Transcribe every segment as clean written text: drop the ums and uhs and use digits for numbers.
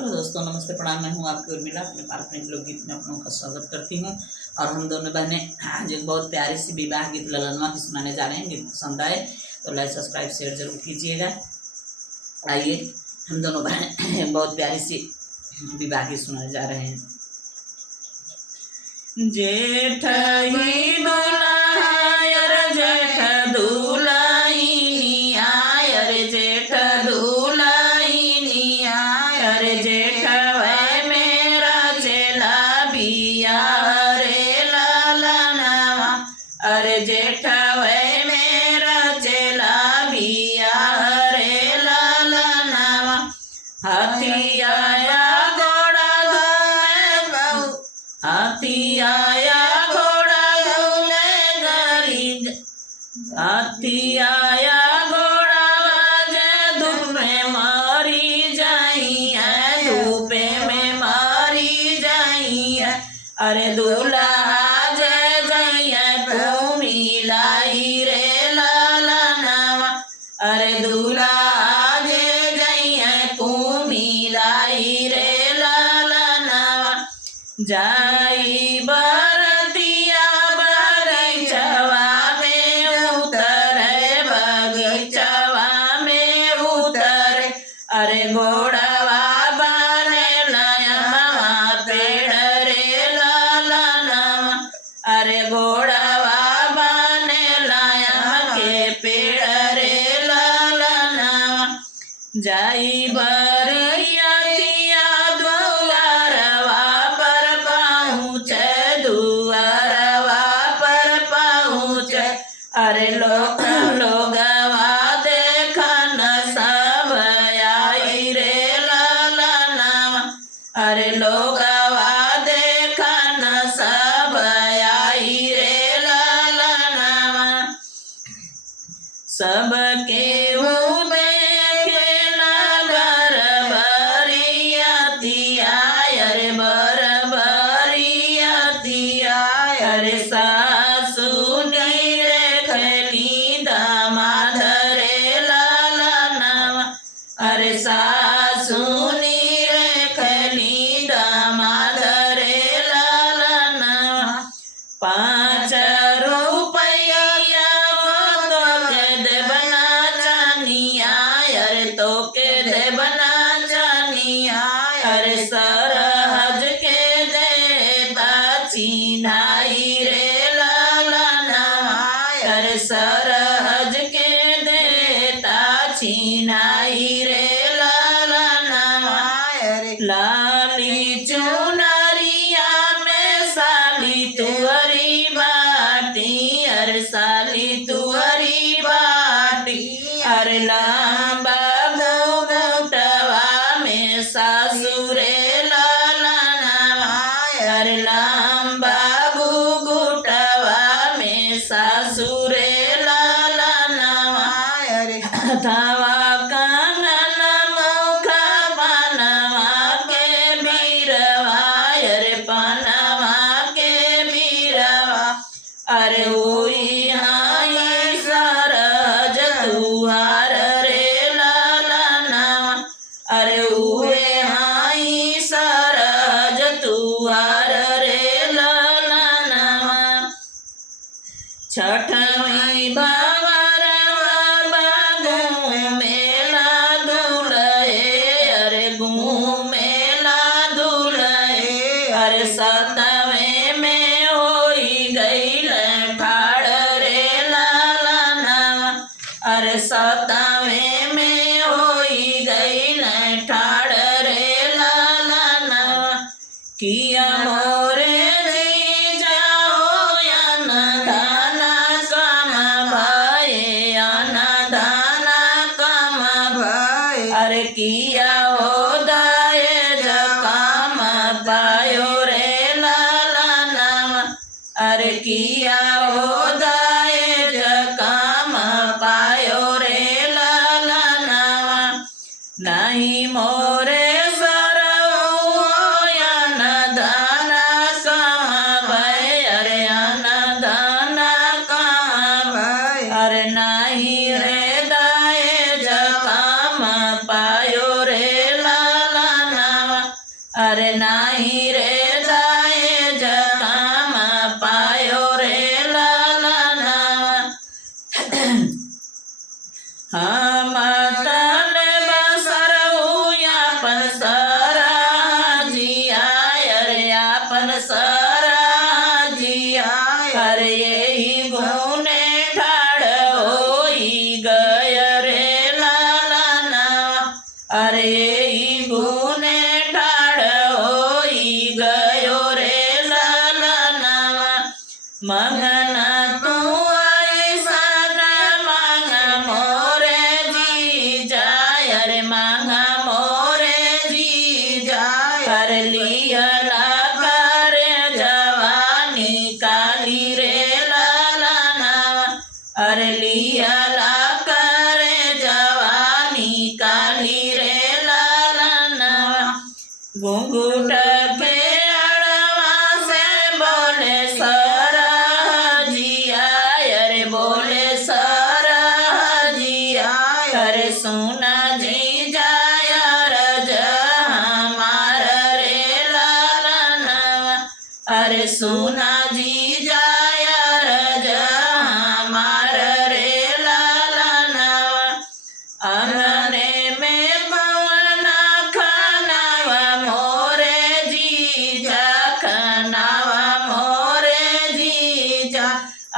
Hello दोस्तों, नमस्ते, प्रणाम। मैं हूँ आपकी उर्मिला। अपने पारंपरिक लोकगीत में अपनों का स्वागत करती हूँ। और हम दोनों बहनें आज एक बहुत प्यारी सी विवाह गीत ललनवा की सुनाने जा रहे हैं। गीत पसंद आए तो लाइक सब्सक्राइब शेयर जरूर कीजिएगा। आइए हम दोनों बहनें बहुत प्यारी सी विवाह गीत सुनाने जा रहे हैं। जेठ अरे जेठ वै मेरा चेला बिया रे लाला नावा। हाथी आया घोड़ा गए, हाथी आया घोड़ा गौले गरी, हाथी आया घोड़ा बाजे धूप में मारी जाई है, धूप में मारी जाई है। अरे दूल्हा अरे दूल्हा जे जइए कुमी लाई रे लाला नावा। जाई बरतिया बगीचवा में उतरे, बगीचवा में उतरे। अरे घोड़वा बने लयमवा पेड़ रे लाला नावा। अरे घोड़वा बने लयम के पेड़ जाई बरियातिया दुआरवा पर पहुँचे, दुआरवा पर पहुँचे। अरे लोगवा देखन सब आई रे लाला नावा। अरे लोगवा देखन सब आई रे लाला नावा। सबके अरे सासु नीरे खली दामाद रे लाला नावा। अरे सासु नीरे खली दामाद रे लाला नावा। 5 रुपया तो के दे बना जानिया, अरे तो के दे बना जानिया। अरे सरहज के देता चिन्हाई रे लाला नावा। अरे सरहज के देता चिन्हाई रे लाला नावा। अरे लाली चुनरिया में साली तुअरी बाटी, अरे साली तुअरी बाटी। अरे लांबा घुंघटवा में सासु रे लाला नावा। अरे लांबा घुंघटवा में सासु रे लाला नावा। अरे हथवा कानन मुखा पनवा के बीरवा, अरे पनवा के बीरवा। अरे हुई हाई सरहज तुहार रे लाला नावा। अरे हुए हाई सरहज तुहार रे लाला नावा। छठवीं बावरवा घूमेला दुलहे, अरे घूमेला दुलहे। अरे 7वें में होई गई ठाड़ रे लाला नावा। अरे 7वें में होई गई ठाड़ रे लाला नावा। किया मोरे जी जाओ अनदाना कम भाई, अनदाना कम भाई। अरे किया हो दाएज काम पायो रे लाला नावा। अरे किया हो दाएज काम पायो रे लाला नावा। नहीं मोरे सरऊ अनदाना अरे नाही रे दहेज काम पायो रे ललनवा हम तले बसर यापन सरा जिया अरे यापन सरा जिया अरे यही गुने ठाड़ होई गय रे ललनवा अरे यही गुने ठाड़ होई गयो रे ललनवा मंगना तू ऐसा मांग मोरे जी जाय अरे मांगा मोरे जी जाय कर लिया कर जवानी काली रे ललनवा अरे लिया कर जवानी काली रे ललनवा घूंघट के अड़वा से बोले सरा जिया अरे बोले सरा जिया अरे सोना जी जाया रज हमार रे ललनवा अरे सोना जी जाया रज हमार रे ललनवा अंगने में पवना खानावा मोरे जीजा खानावा मोरे जीजा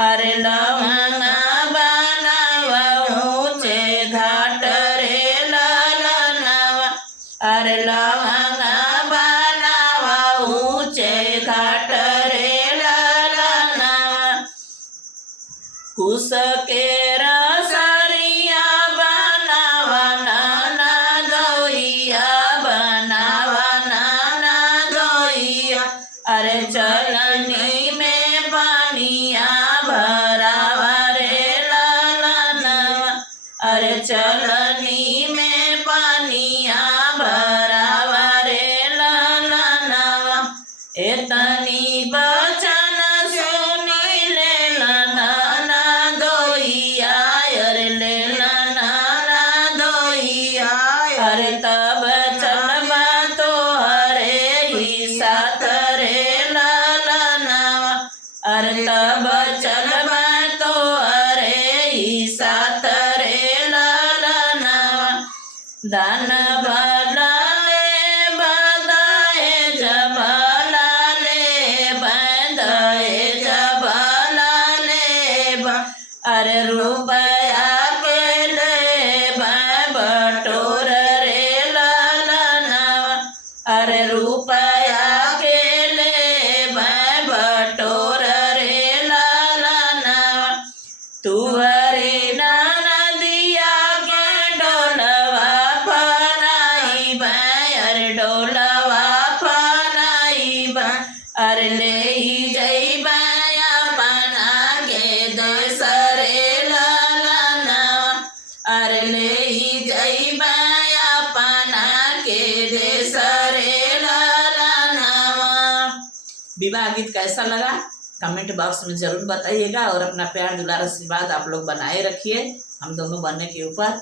अरे लवंगा बनावा ऊंचे घाट रे ललनवा अरे लवंगा बनावा ऊंचे घाट रे ललनवा कुस के रसरिया बनावा नाना दोइया बनावा नाना दोइया अरे चलनी में पानिया भरावा रे ललनवा अरे चलनी में पानिया भरावा रे ललनवा एतनी बचन सुनी ले नाना दोइया अरे ले नाना दोइया अरे तब चलबा तो हरे ही साथ रे ललनवा अरे तब चलबा तो हरे ही साथ रे ललनवा दान भला ले बदाए जबला ले बदाए जबला ले अरे रुपया के ले बटोर रे ललनवा अरे रुपया के ले बटोर रे ललनवा तू हरे नाना दिया के डोलवा फनाई अरे डोलवा फनाई अरे ले जइबा अपना के दसरे ललनवा अरे ले जइबा अपना के दसरे ललनवा। विवाह गीत कैसा लगा कमेंट बॉक्स में ज़रूर बताइएगा और अपना प्यार दुलार आशीर्वाद आप लोग बनाए रखिए हम दोनों बनने के ऊपर।